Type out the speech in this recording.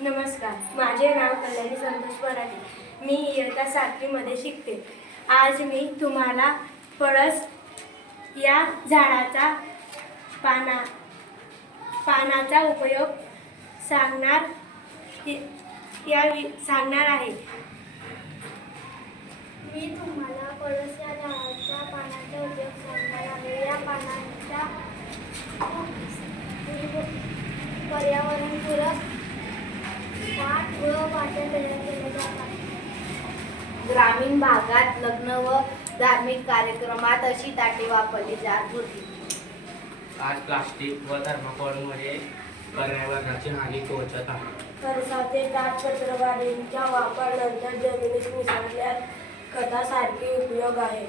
नमस्कार माझे नाव कल्याणी संतोष मराठी. मी इयत्ता सातवीमध्ये शिकते. आज मी तुम्हाला पळस या झाडाचा पाना पानाचा उपयोग सांगणार या वि- सांगणार आहे. मी तुम्हाला पळस या झाडाच्या पानाचा उपयोग सांगणार आहे. या पानांचा पर्यावरणपूरक पाठ व वाटण तयार केले जात आहे ग्रामीण भागात लग्न व धार्मिक कार्यक्रमात अशी ताटे वापरली जात होती. आज प्लास्टिक व थर्माकोलमुळे पर्यावरणाची हानी पोहोचत आहे. खरसाचे ताटपत्र गाडींच्या वापर नंतर जमिनीत मिसळल्यास खतासारखे उपयोग आहे